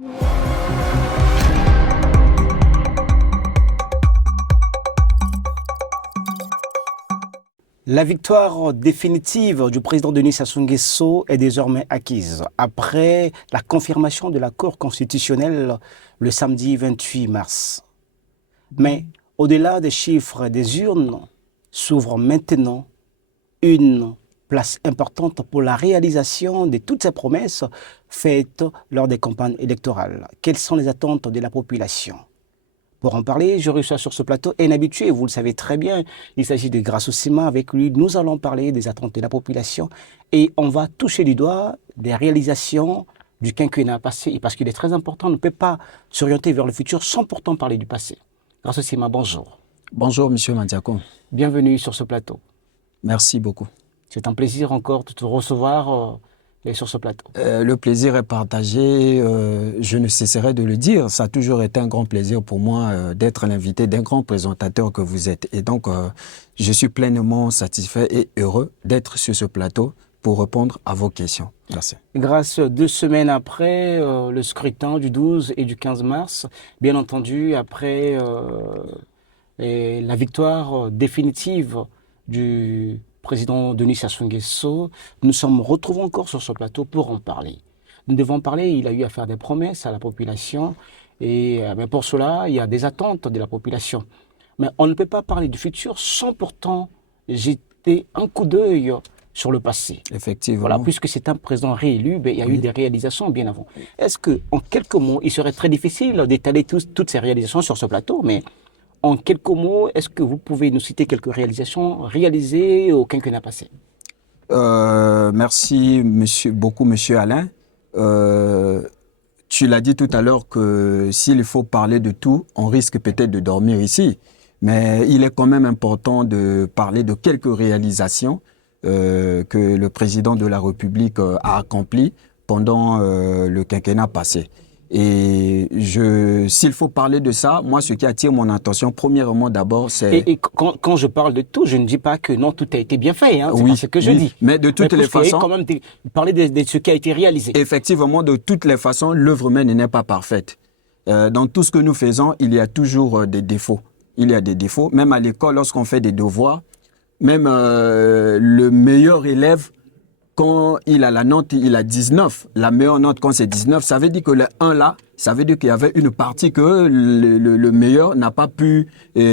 La victoire définitive du président Denis Sassou Nguesso est désormais acquise après la confirmation de la Cour constitutionnelle le samedi 28 mars. Mais au-delà des chiffres des urnes, s'ouvre maintenant une place importante pour la réalisation de toutes ces promesses faites lors des campagnes électorales. Quelles sont les attentes de la population? Pour en parler, je reçois sur ce plateau un habitué, vous le savez très bien, il s'agit de Grasso Sima. Avec lui, nous allons parler des attentes de la population et on va toucher du doigt des réalisations du quinquennat passé. Et parce qu'il est très important, on ne peut pas s'orienter vers le futur sans pourtant parler du passé. Grasso Sima, bonjour. Bonjour, monsieur Mandiako. Bienvenue sur ce plateau. Merci beaucoup. C'est un plaisir encore de te recevoir sur ce plateau. Le plaisir est partagé, je ne cesserai de le dire. Ça a toujours été un grand plaisir pour moi d'être l'invité d'un grand présentateur que vous êtes. Et donc, je suis pleinement satisfait et heureux d'être sur ce plateau pour répondre à vos questions. Merci. Grâce 2 semaines après le scrutin du 12 et du 15 mars, bien entendu, après la victoire définitive du président Denis Sassou Nguesso, nous sommes retrouvés encore sur ce plateau pour en parler. Nous devons parler, il a eu à faire des promesses à la population et mais pour cela, il y a des attentes de la population. Mais on ne peut pas parler du futur sans pourtant jeter un coup d'œil sur le passé. Effectivement. Voilà, puisque c'est un président réélu, il y a eu des réalisations bien avant. Est-ce que, en quelques mots, il serait très difficile d'étaler toutes ces réalisations sur ce plateau, mais en quelques mots, est-ce que vous pouvez nous citer quelques réalisations réalisées au quinquennat passé? Merci beaucoup, monsieur Alain. Tu l'as dit tout à l'heure que s'il faut parler de tout, on risque peut-être de dormir ici. Mais il est quand même important de parler de quelques réalisations que le président de la République a accomplies pendant le quinquennat passé. Et s'il faut parler de ça, moi, ce qui attire mon attention, premièrement, d'abord, c'est... Et quand je parle de tout, je ne dis pas que non, tout a été bien fait, hein, c'est oui, pas ce que je dis. Mais de toutes les façons... quand même parler de ce qui a été réalisé. Effectivement, de toutes les façons, l'œuvre humaine n'est pas parfaite. Dans tout ce que nous faisons, il y a toujours des défauts. Il y a des défauts. Même à l'école, lorsqu'on fait des devoirs, même le meilleur élève, quand il a la note, il a 19. La meilleure note, quand c'est 19, ça veut dire que le 1 là, ça veut dire qu'il y avait une partie que le meilleur n'a pas pu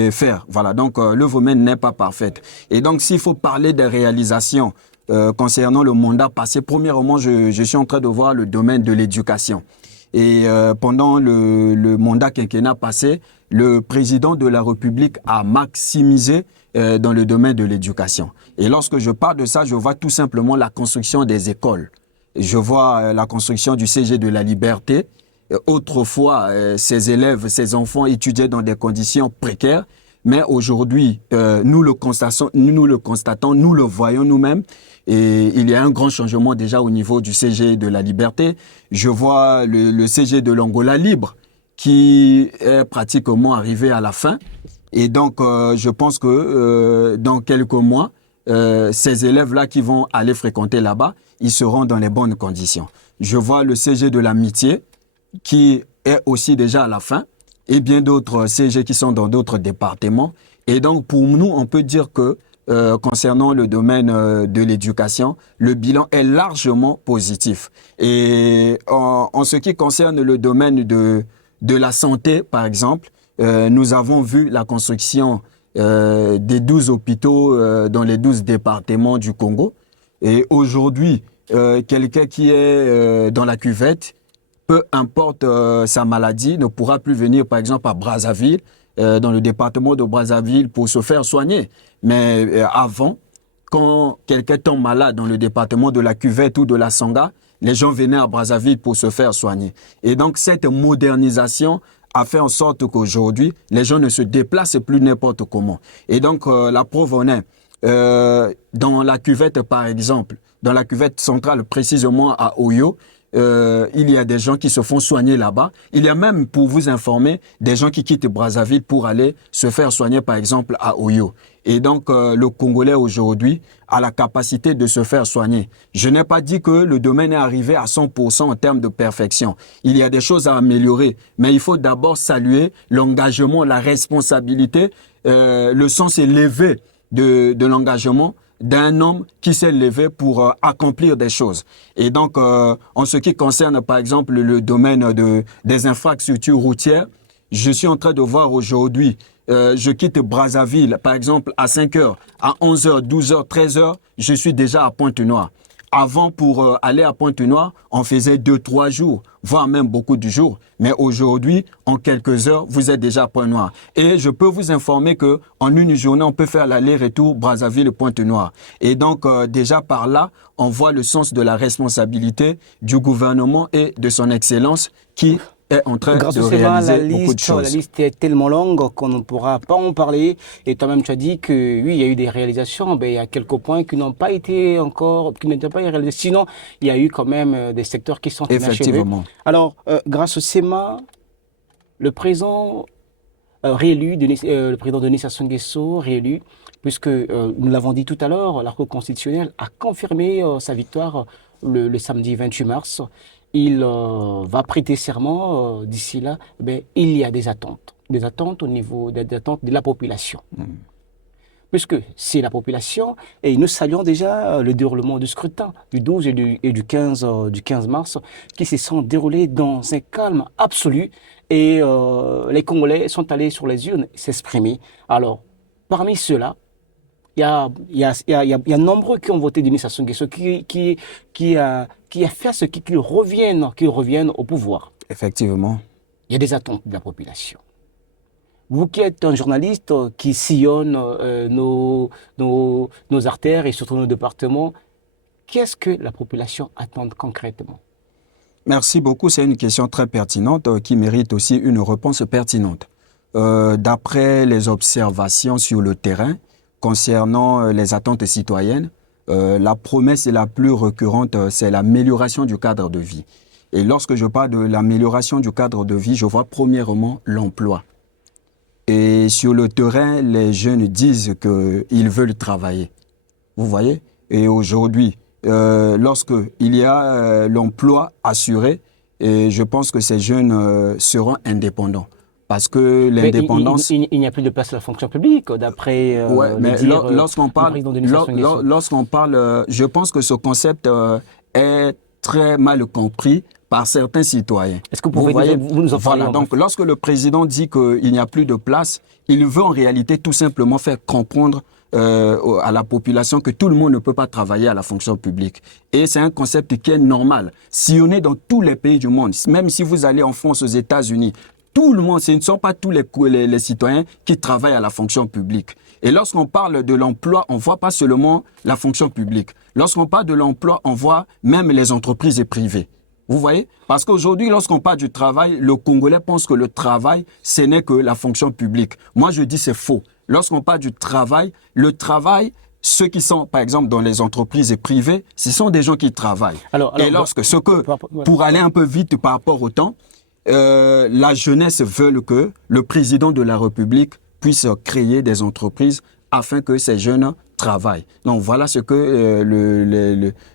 faire. Voilà, donc l'œuvre humaine n'est pas parfaite. Et donc, s'il faut parler des réalisations concernant le mandat passé, premièrement, je suis en train de voir le domaine de l'éducation. Et pendant le mandat quinquennat passé, le président de la République a maximisé dans le domaine de l'éducation. Et lorsque je parle de ça, je vois tout simplement la construction des écoles. Je vois la construction du CG de la Liberté. Autrefois, ces élèves, ces enfants étudiaient dans des conditions précaires. Mais aujourd'hui, nous le constatons, nous le voyons nous-mêmes. Et il y a un grand changement déjà au niveau du CG de la Liberté. Je vois le CG de l'Angola libre qui est pratiquement arrivé à la fin. Et donc, je pense que dans quelques mois, ces élèves-là qui vont aller fréquenter là-bas, ils seront dans les bonnes conditions. Je vois le CG de l'Amitié qui est aussi déjà à la fin et bien d'autres CG qui sont dans d'autres départements. Et donc, pour nous, on peut dire que concernant le domaine de l'éducation, le bilan est largement positif. Et en ce qui concerne le domaine de la santé, par exemple, nous avons vu la construction des 12 hôpitaux dans les 12 départements du Congo. Et aujourd'hui, quelqu'un qui est dans la cuvette, peu importe sa maladie, ne pourra plus venir, par exemple, à Brazzaville, dans le département de Brazzaville, pour se faire soigner. Mais avant, quand quelqu'un tombe malade dans le département de la cuvette ou de la Sangha, les gens venaient à Brazzaville pour se faire soigner. Et donc, cette modernisation a fait en sorte qu'aujourd'hui, les gens ne se déplacent plus n'importe comment. Et donc, la preuve en est, dans la cuvette, par exemple, dans la cuvette centrale, précisément à Oyo, il y a des gens qui se font soigner là-bas. Il y a même, pour vous informer, des gens qui quittent Brazzaville pour aller se faire soigner, par exemple, à Oyo. Et donc, le Congolais aujourd'hui a la capacité de se faire soigner. Je n'ai pas dit que le domaine est arrivé à 100% en termes de perfection. Il y a des choses à améliorer, mais il faut d'abord saluer l'engagement, la responsabilité, le sens élevé de l'engagement d'un homme qui s'est levé pour accomplir des choses. Et donc, en ce qui concerne, par exemple, le domaine des infrastructures routières, je suis en train de voir aujourd'hui, je quitte Brazzaville, par exemple, à 5 heures, à 11 heures, 12 heures, 13 heures, je suis déjà à Pointe-Noire. Avant, pour aller à Pointe-Noire, on faisait 2-3 jours, voire même beaucoup de jours. Mais aujourd'hui, en quelques heures, vous êtes déjà à Pointe-Noire. Et je peux vous informer que en une journée, on peut faire l'aller-retour Brazzaville-Pointe-Noire. Et donc, déjà par là, on voit le sens de la responsabilité du gouvernement et de son excellence qui est en train de réaliser beaucoup de choses. La liste est tellement longue qu'on ne pourra pas en parler. Et toi-même, tu as dit que oui, il y a eu des réalisations, mais il y a quelques points qui n'ont pas été encore, qui n'étaient pas réalisés. Sinon, il y a eu quand même des secteurs qui sont inachevés. Alors, grâce au SEMA, le président réélu, le président Denis Sassou Nguesso réélu, puisque nous l'avons dit tout à l'heure, la Cour constitutionnelle a confirmé sa victoire le samedi 28 mars. Il va prêter serment d'ici là. Il y a des attentes au niveau des attentes de la population. Puisque c'est la population, et nous saluons déjà le déroulement du scrutin du 12 et du 15 mars, qui se sont déroulés dans un calme absolu, et les Congolais sont allés sur les urnes s'exprimer. Alors, parmi ceux-là, il y a nombreux qui ont voté Denis Sassou Nguesso, qui a fait ce qui reviennent au pouvoir. Effectivement. Il y a des attentes de la population. Vous qui êtes un journaliste qui sillonne nos artères et surtout nos départements, qu'est-ce que la population attend concrètement? Merci beaucoup. C'est une question très pertinente qui mérite aussi une réponse pertinente. D'après les observations sur le terrain concernant les attentes citoyennes, la promesse la plus récurrente, c'est l'amélioration du cadre de vie. Et lorsque je parle de l'amélioration du cadre de vie, je vois premièrement l'emploi. Et sur le terrain, les jeunes disent qu'ils veulent travailler. Vous voyez? Et aujourd'hui, lorsqu'il y a l'emploi assuré, et je pense que ces jeunes seront indépendants. Parce que l'indépendance... Il n'y a plus de place à la fonction publique, d'après lorsqu'on parle, je pense que ce concept est très mal compris par certains citoyens. Est-ce que vous pouvez nous en parler? Voilà, donc lorsque le président dit qu'il n'y a plus de place, il veut en réalité tout simplement faire comprendre à la population que tout le monde ne peut pas travailler à la fonction publique. Et c'est un concept qui est normal. Si on est dans tous les pays du monde, même si vous allez en France, aux États-Unis, tout le monde, ce ne sont pas tous les citoyens qui travaillent à la fonction publique. Et lorsqu'on parle de l'emploi, on ne voit pas seulement la fonction publique. Lorsqu'on parle de l'emploi, on voit même les entreprises privées. Vous voyez? Parce qu'aujourd'hui, lorsqu'on parle du travail, le Congolais pense que le travail, ce n'est que la fonction publique. Moi, je dis c'est faux. Lorsqu'on parle du travail, le travail, ceux qui sont, par exemple, dans les entreprises privées, ce sont des gens qui travaillent. Pour aller un peu vite par rapport au temps, la jeunesse veut que le président de la République puisse créer des entreprises afin que ces jeunes travaillent. Donc voilà ce que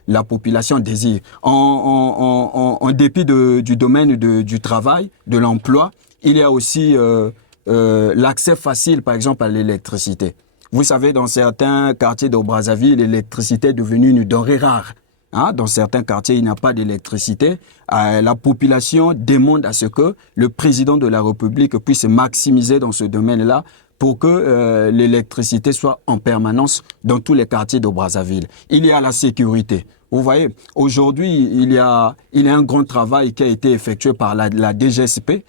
la population désire. En dépit du domaine du travail, de l'emploi, il y a aussi l'accès facile, par exemple, à l'électricité. Vous savez, dans certains quartiers de Brazzaville, l'électricité est devenue une denrée rare. Dans certains quartiers, il n'y a pas d'électricité. La population demande à ce que le président de la République puisse maximiser dans ce domaine-là pour que l'électricité soit en permanence dans tous les quartiers de Brazzaville. Il y a la sécurité. Vous voyez, aujourd'hui, il y a un grand travail qui a été effectué par la DGSP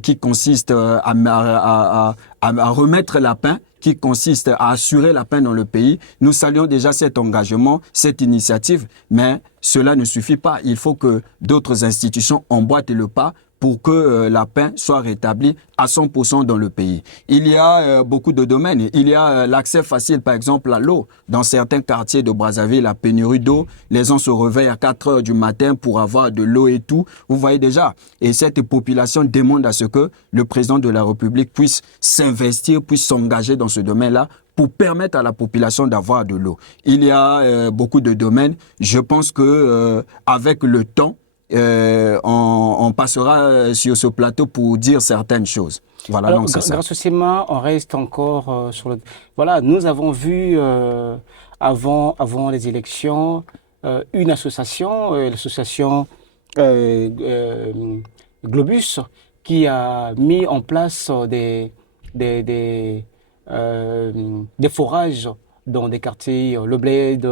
qui consiste à remettre la paix, qui consiste à assurer la paix dans le pays. Nous saluons déjà cet engagement, cette initiative, mais cela ne suffit pas. Il faut que d'autres institutions emboîtent le pas pour que la paix soit rétablie à 100% dans le pays. Il y a beaucoup de domaines. Il y a l'accès facile, par exemple, à l'eau. Dans certains quartiers de Brazzaville, la pénurie d'eau, les gens se réveillent à 4 heures du matin pour avoir de l'eau et tout. Vous voyez déjà. Et cette population demande à ce que le président de la République puisse s'investir, puisse s'engager dans ce domaine-là pour permettre à la population d'avoir de l'eau. Il y a beaucoup de domaines. Je pense que avec le temps, on passera sur ce plateau pour dire certaines choses. Voilà. Alors, donc c'est ça. grâce au CEMA, on reste encore sur le... Voilà, nous avons vu avant les élections une association, l'association Globus, qui a mis en place des forages dans des quartiers, Le Bled,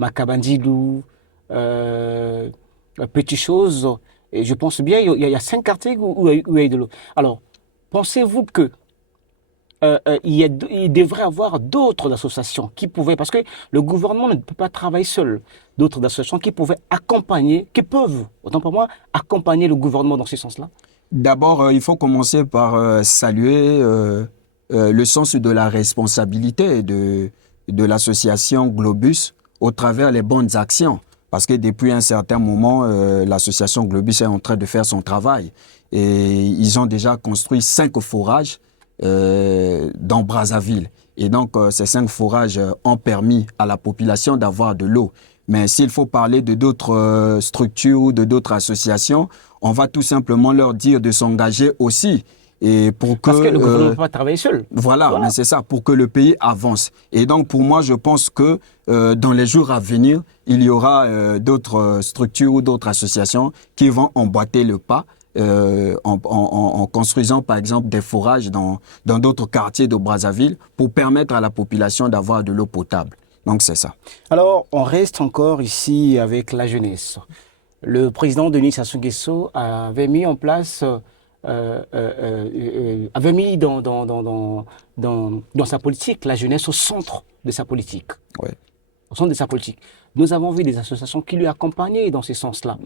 Makabandilou, Petit Chose. Et je pense bien, il y a 5 quartiers où il y a eu de l'eau. Alors, pensez-vous que il devrait y avoir d'autres associations qui pouvaient, parce que le gouvernement ne peut pas travailler seul, d'autres associations qui pouvaient accompagner, qui peuvent, autant pour moi, accompagner le gouvernement dans ce sens-là? D'abord, il faut commencer par saluer le sens de la responsabilité de l'association Globus au travers des bonnes actions. Parce que depuis un certain moment, l'association Globus est en train de faire son travail. Et ils ont déjà construit 5 forages dans Brazzaville. Et donc, ces 5 forages ont permis à la population d'avoir de l'eau. Mais s'il faut parler de d'autres structures ou de d'autres associations, on va tout simplement leur dire de s'engager aussi. Et pour que, parce que le gouvernement ne peut pas travailler seul. Voilà. Mais c'est ça, pour que le pays avance. Et donc, pour moi, je pense que dans les jours à venir, il y aura d'autres structures ou d'autres associations qui vont emboîter le pas en construisant, par exemple, des forages dans d'autres quartiers de Brazzaville pour permettre à la population d'avoir de l'eau potable. Donc, c'est ça. Alors, on reste encore ici avec la jeunesse. Le président Denis Sassou Nguesso avait mis en place... avait mis dans sa politique la jeunesse au centre de sa politique. Ouais. Au centre de sa politique. Nous avons vu des associations qui lui accompagnaient dans ce sens-là.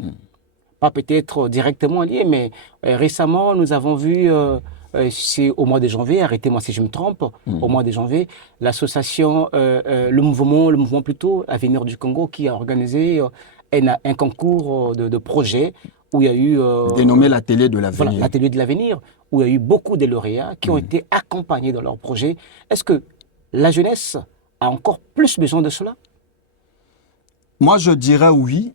Pas peut-être directement liées, mais récemment, nous avons vu, c'est au mois de janvier, arrêtez-moi si je me trompe, au mois de janvier, l'association, le mouvement plutôt, Avenir du Congo, qui a organisé un concours de projets où il y a eu... dénommé l'atelier de l'avenir. Voilà, l'atelier de l'avenir, où il y a eu beaucoup de lauréats qui ont été accompagnés dans leurs projets. Est-ce que la jeunesse a encore plus besoin de cela? Moi, je dirais oui.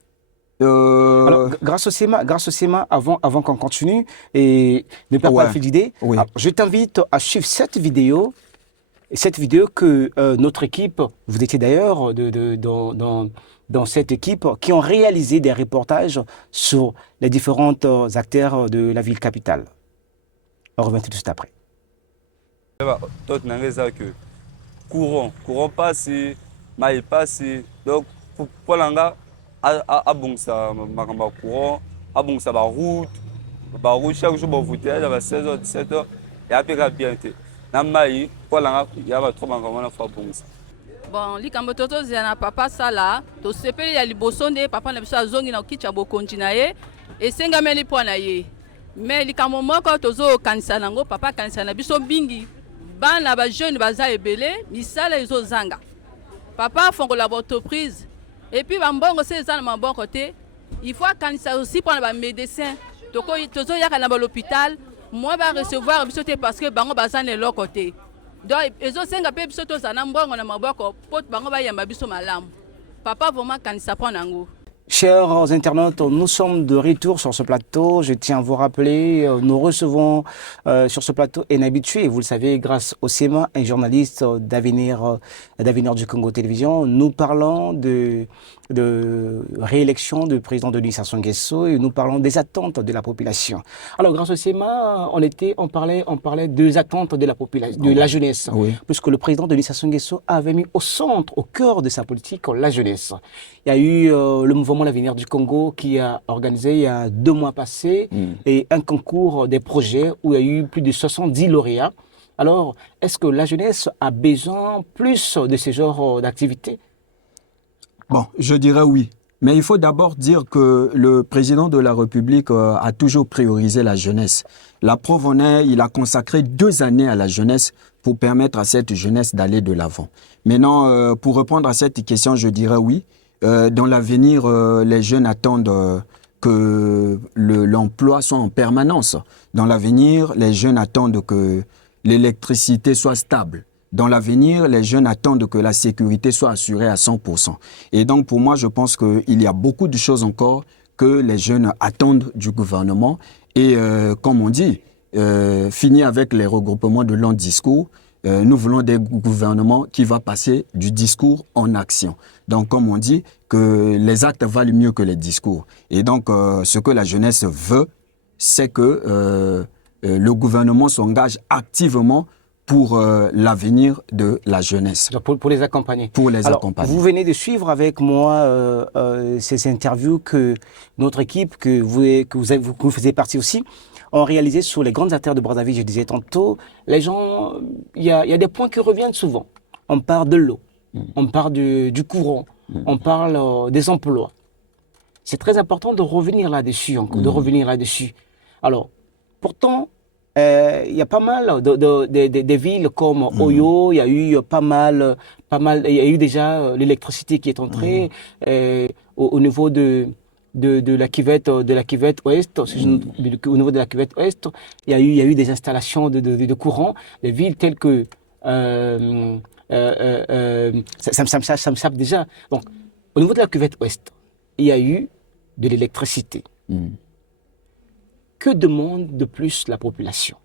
Alors, grâce au CEMA, avant qu'on continue, et ne perds pas le fil d'idée, je t'invite à suivre cette vidéo que notre équipe, vous étiez d'ailleurs dans cette équipe, qui ont réalisé des reportages sur les différents acteurs de la ville capitale. On revient tout de suite après. Courant passe, maille passe, donc pour l'anga, à bon ça, ma courant, à bon ça, ma route, chaque jour, vous voter, à 16h, 17h, et après, bien été. Dans maille, pour l'anga, il y a trop de gens qui bon ça. Bon, likambo toto zana papa sala to sepeli ya libosonde papa na biso azongi na kicha bokonji na ye esengameli mpo na ye mais likambo moko tozo kanisa nango papa kanisa na biso bingi bana ba jeune baza ebele misala ezozanga papa fongola ba entreprise et puis ba mbongo se ezana maboko te il faut kanisa aussi pour ba médecin tozo yaka na ba l'hôpital moi ba recevoir biso te parce que bango bazana eloko te. Donc, ezosenga pe biso tozana mbongo na maboko pot bango bayamba biso malamu. Papa vraiment kanisa prend nango. Chers internautes, nous sommes de retour sur ce plateau. Je tiens à vous rappeler, nous recevons sur ce plateau un habitué, vous le savez, grâce au CEMA, un journaliste d'Avenir du Congo Télévision. Nous parlons de réélection du président Denis Sassou Nguesso et nous parlons des attentes de la population. Alors, grâce au CEMA, on parlait des attentes de la population, de la jeunesse, puisque le président Denis Sassou Nguesso avait mis au centre, au cœur de sa politique, la jeunesse. Il y a eu le mouvement L'Avenir du Congo qui a organisé il y a 2 mois passés et un concours des projets où il y a eu plus de 70 lauréats. Alors, est-ce que la jeunesse a besoin plus de ce genre d'activités? Bon, je dirais oui. Mais il faut d'abord dire que le président de la République a toujours priorisé la jeunesse. La preuve en est, il a consacré 2 années à la jeunesse pour permettre à cette jeunesse d'aller de l'avant. Maintenant, pour répondre à cette question, je dirais oui. Dans l'avenir, les jeunes attendent que l'emploi soit en permanence. Dans l'avenir, les jeunes attendent que l'électricité soit stable. Dans l'avenir, les jeunes attendent que la sécurité soit assurée à 100%. Et donc, pour moi, je pense qu'il y a beaucoup de choses encore que les jeunes attendent du gouvernement. Et comme on dit, fini avec les regroupements de longs discours. Nous voulons des gouvernements qui vont passer du discours en action. Donc, comme on dit, que les actes valent mieux que les discours. Et donc, ce que la jeunesse veut, c'est que le gouvernement s'engage activement pour l'avenir de la jeunesse. Pour les accompagner. Pour les accompagner. Vous venez de suivre avec moi ces interviews que notre équipe, que vous faisiez partie aussi, ont réalisé sur les grandes artères de Brazzaville. Je disais tantôt, les gens, il y a des points qui reviennent souvent. On parle de l'eau, on parle du courant, on parle des emplois. C'est très important de revenir là-dessus, Alors, pourtant, il y a pas mal de villes comme Oyo, il y a eu pas mal, il y a eu déjà l'électricité qui est entrée au niveau de la cuvette ouest, au niveau de la cuvette ouest, il y a eu des installations de courant, des villes telles que ça me sape déjà. Donc, au niveau de la cuvette ouest, il y a eu de l'électricité. Que demande de plus la population?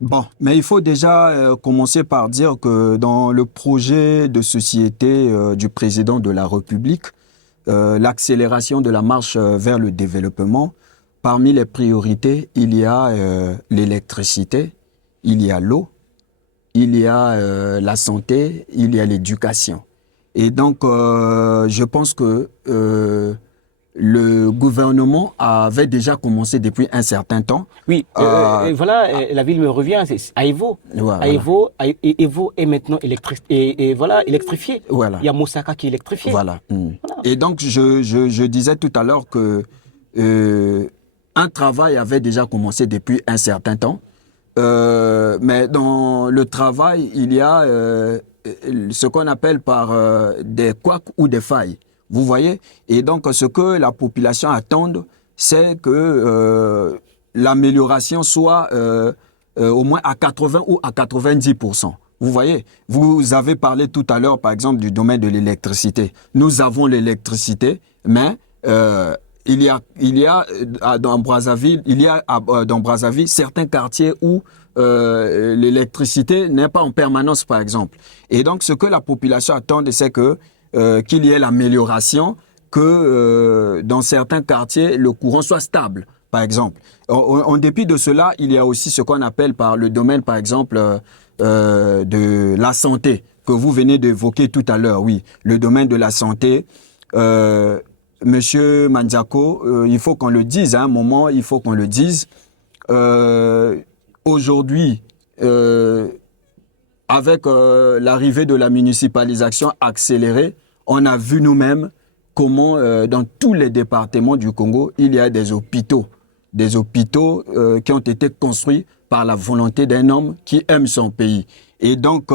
Bon, mais il faut déjà commencer par dire que dans le projet de société du président de la République, l'accélération de la marche vers le développement, parmi les priorités, il y a l'électricité, il y a l'eau, il y a la santé, il y a l'éducation. Et donc, je pense que le gouvernement avait déjà commencé depuis un certain temps. Oui, la ville me revient, c'est Aïvo. Aïvo est maintenant électrifié. Voilà. Il y a Moussaka qui est électrifié. Voilà. Et donc, je disais tout à l'heure que un travail avait déjà commencé depuis un certain temps. Mais dans le travail, il y a ce qu'on appelle par des couacs ou des failles. Vous voyez? Et donc, ce que la population attend, c'est que l'amélioration soit au moins à 80 ou à 90%. Vous voyez? Vous avez parlé tout à l'heure, par exemple, du domaine de l'électricité. Nous avons l'électricité, mais il y a dans Brazzaville certains quartiers où l'électricité n'est pas en permanence, par exemple. Et donc, ce que la population attend, c'est que qu'il y ait l'amélioration, que dans certains quartiers, le courant soit stable, par exemple. En dépit de cela, il y a aussi ce qu'on appelle par le domaine, par exemple, de la santé, que vous venez d'évoquer tout à l'heure, oui. Le domaine de la santé, Monsieur Mandiako, il faut qu'on le dise, à un moment, il faut qu'on le dise. Aujourd'hui, avec l'arrivée de la municipalisation accélérée, on a vu nous-mêmes comment dans tous les départements du Congo, il y a des hôpitaux qui ont été construits par la volonté d'un homme qui aime son pays. Et donc,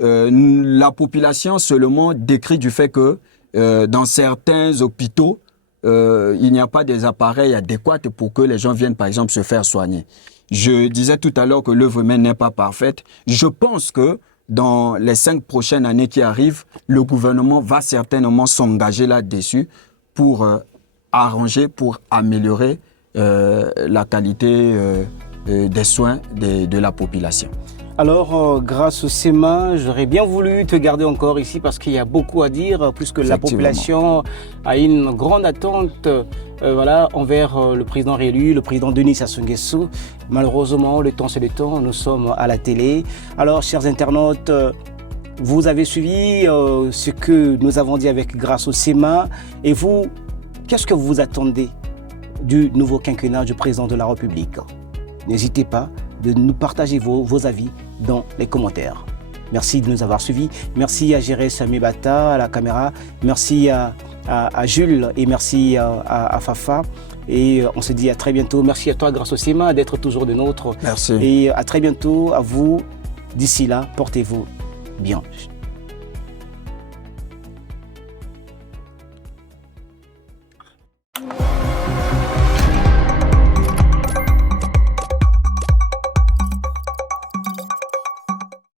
la population seulement décrit du fait que dans certains hôpitaux, il n'y a pas des appareils adéquats pour que les gens viennent, par exemple, se faire soigner. Je disais tout à l'heure que l'œuvre humaine n'est pas parfaite. Je pense que dans les 5 prochaines années qui arrivent, le gouvernement va certainement s'engager là-dessus pour arranger, pour améliorer la qualité des soins de la population. Alors, grâce au SEMA, j'aurais bien voulu te garder encore ici parce qu'il y a beaucoup à dire, puisque la population a une grande attente envers le président réélu, le président Denis Sassou Nguesso. Malheureusement, le temps c'est le temps, nous sommes à la télé. Alors, chers internautes, vous avez suivi ce que nous avons dit avec grâce au SEMA. Et vous, qu'est-ce que vous attendez du nouveau quinquennat du président de la République? N'hésitez pas de nous partager vos avis dans les commentaires. Merci de nous avoir suivis. Merci à Jéré Samibata à la caméra. Merci à à Jules et merci à Fafa. Et on se dit à très bientôt. Merci à toi, Grâce au Sima, d'être toujours de nôtres. Merci. Et à très bientôt à vous. D'ici là, portez-vous bien.